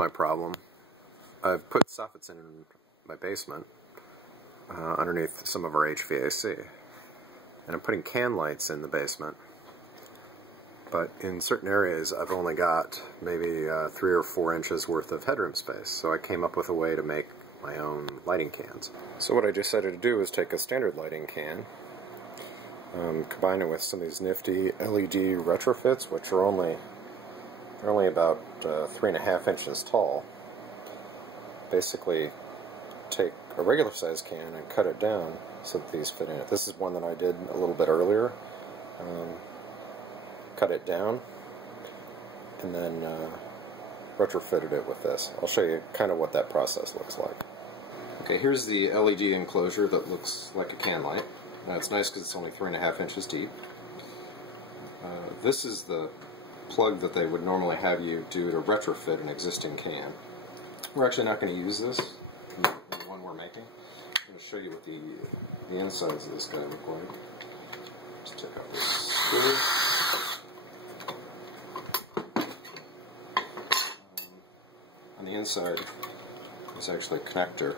My problem. I've put soffits in my basement underneath some of our HVAC, and I'm putting can lights in the basement, but in certain areas I've only got maybe 3 or 4 inches worth of headroom space, so I came up with a way to make my own lighting cans. So what I decided to do was take a standard lighting can, combine it with some of these nifty LED retrofits, which are only about 3.5 inches tall. Basically take a regular size can and cut it down so that these fit in it. This is one that I did a little bit earlier. Cut it down and then retrofitted it with this. I'll show you kind of what that process looks like. Okay, here's the LED enclosure that looks like a can light. Now it's nice because it's only 3.5 inches deep. This is the plug that they would normally have you do to retrofit an existing can. We're actually not going to use this in the one we're making. I'm going to show you what the insides of this guy look like. Just take out this screw. On the inside is actually a connector.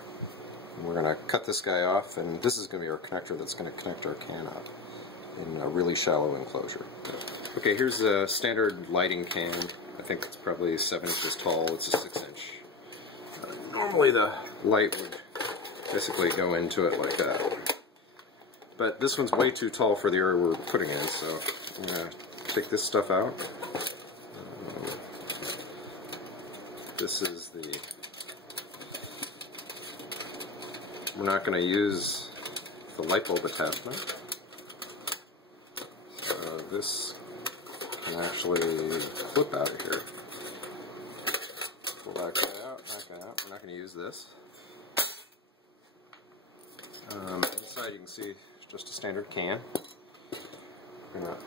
And we're going to cut this guy off, and this is going to be our connector that's going to connect our can up in a really shallow enclosure. Okay, here's a standard lighting can. I think it's probably 7 inches tall. It's a 6-inch. Normally the light would basically go into it like that. But this one's way too tall for the area we're putting in, so I'm going to take this stuff out. This is the... We're not going to use the light bulb attachment. So this can actually flip out of here. Pull that guy out, that guy out. We're not going to use this. Inside you can see just a standard can. We're going to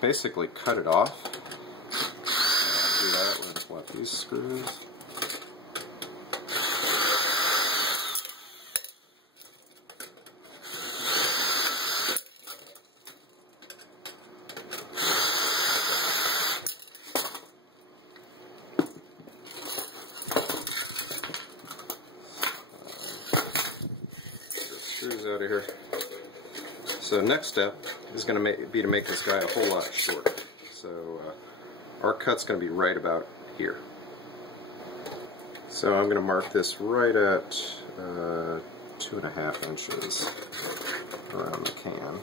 basically cut it off. Do that with what, these screws. Screws out of here. So next step is going to be to make this guy a whole lot shorter. So our cut's going to be right about here. So I'm going to mark this right at 2.5 inches around the can.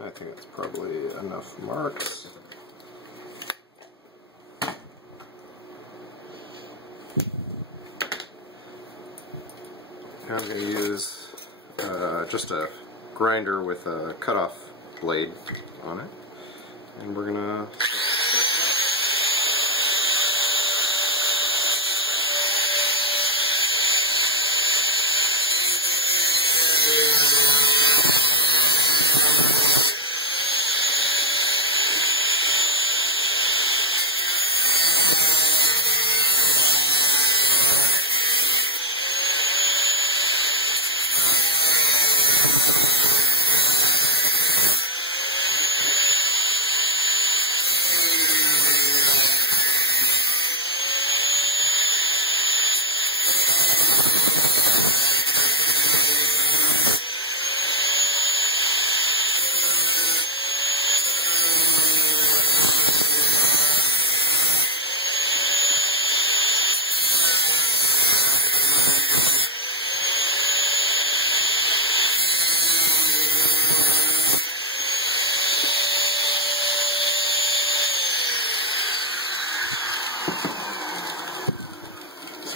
I think that's probably enough marks. Now I'm going to use just a grinder with a cutoff blade on it, and we're going to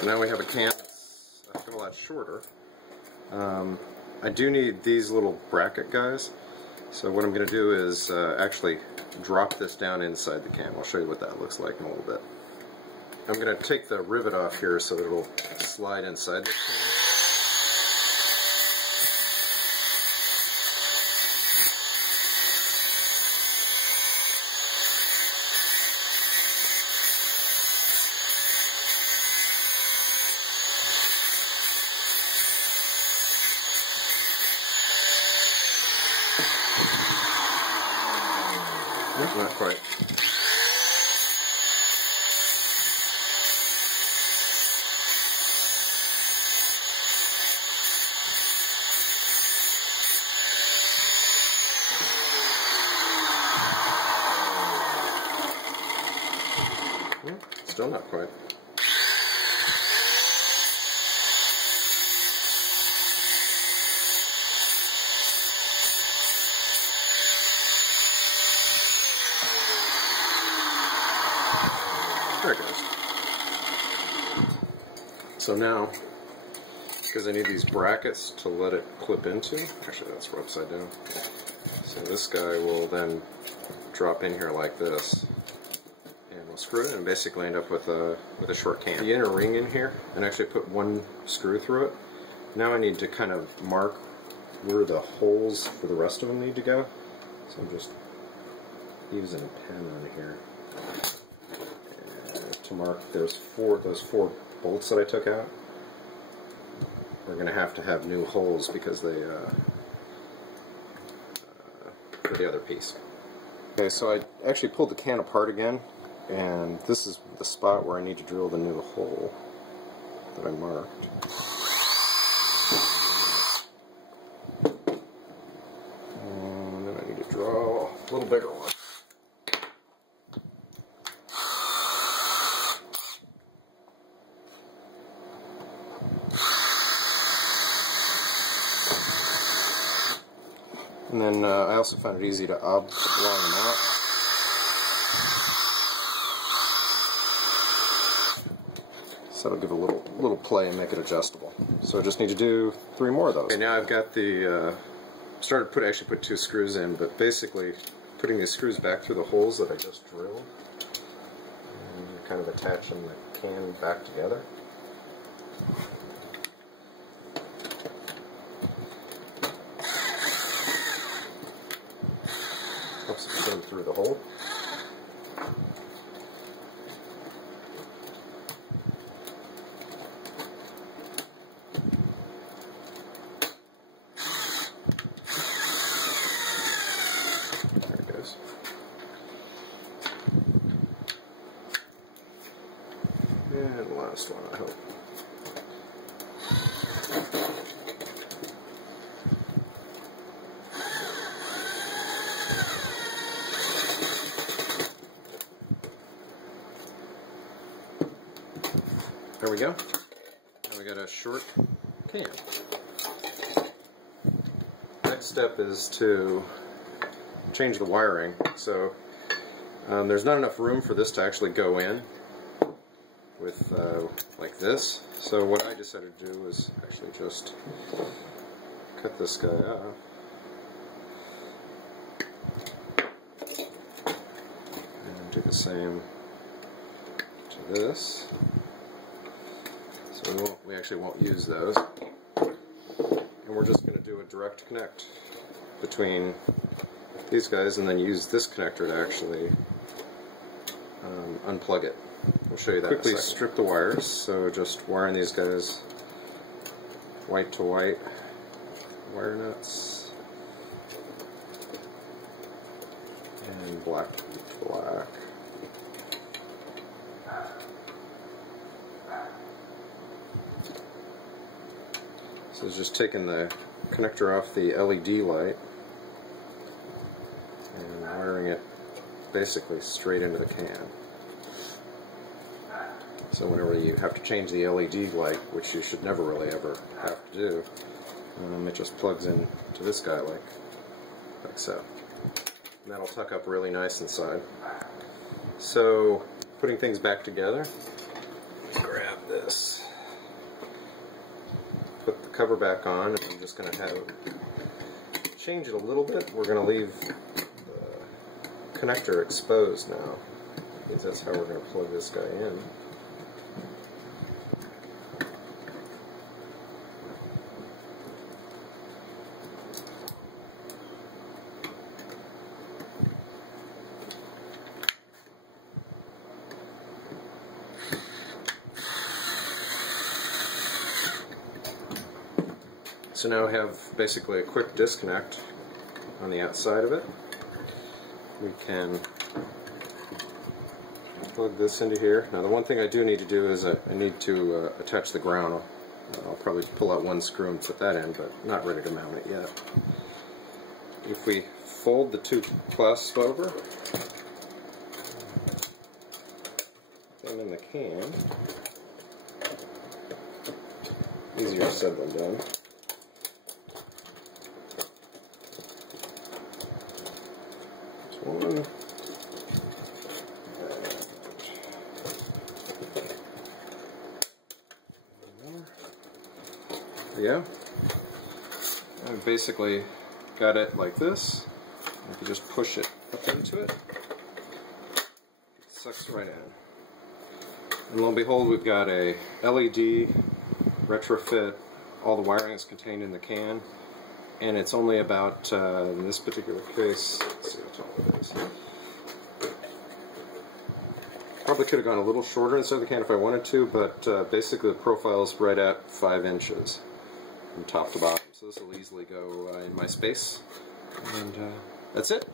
So now we have a can that's a whole lot shorter. I do need these little bracket guys, so what I'm going to do is actually drop this down inside the can. I'll show you what that looks like in a little bit. I'm going to take the rivet off here so that it'll slide inside the can. not quite. Still not quite. There it goes. So now, because I need these brackets to let it clip into, actually that's upside down. So this guy will then drop in here like this. We'll screw it and basically end up with a short can. The inner ring in here, and actually put one screw through it. Now I need to kind of mark where the holes for the rest of them need to go. So I'm just using a pen on here to mark. There's those four bolts that I took out. We're going to have new holes because they for the other piece. Okay, so I actually pulled the can apart again. And this is the spot where I need to drill the new hole that I marked. And then I need to draw a little bigger one. And then I also found it easy to line them out. So it'll give a little play and make it adjustable. So I just need to do 3 more of those. Okay, now I've got the actually put 2 screws in, but basically putting these screws back through the holes that I just drilled, and kind of attaching the can back together. Helps it come through the hole. And the last one, I hope. There we go. Now we got a short can. Next step is to change the wiring. So there's not enough room for this to actually go in with like this. So what I decided to do was actually just cut this guy off. And do the same to this. So we actually won't use those. And we're just going to do a direct connect between these guys and then use this connector to actually unplug it. We'll show you that. Quickly strip the wires, so just wiring these guys white to white, wire nuts, and black to black. So it's just taking the connector off the LED light and wiring it basically straight into the can. So whenever you have to change the LED light, which you should never really ever have to do, it just plugs in to this guy like so. And that'll tuck up really nice inside. So putting things back together, grab this, put the cover back on, and I'm just going to change it a little bit. We're going to leave the connector exposed now, because that's how we're going to plug this guy in. So now we have basically a quick disconnect on the outside of it. We can Plug this into here. Now the one thing I do need to do is I need to attach the ground. I'll probably pull out one screw and put that in, but not ready to mount it yet. If we fold the two clasps over, and in the can, easier said than done. That's one. Yeah, I've basically got it like this. If you just push it up into it, it sucks right in. And lo and behold, we've got a LED retrofit. All the wiring is contained in the can, and it's only about, in this particular case, let's see how tall it is. Probably could have gone a little shorter inside the can if I wanted to, but basically the profile is right at 5 inches. From top to bottom, so this will easily go in my space, and that's it.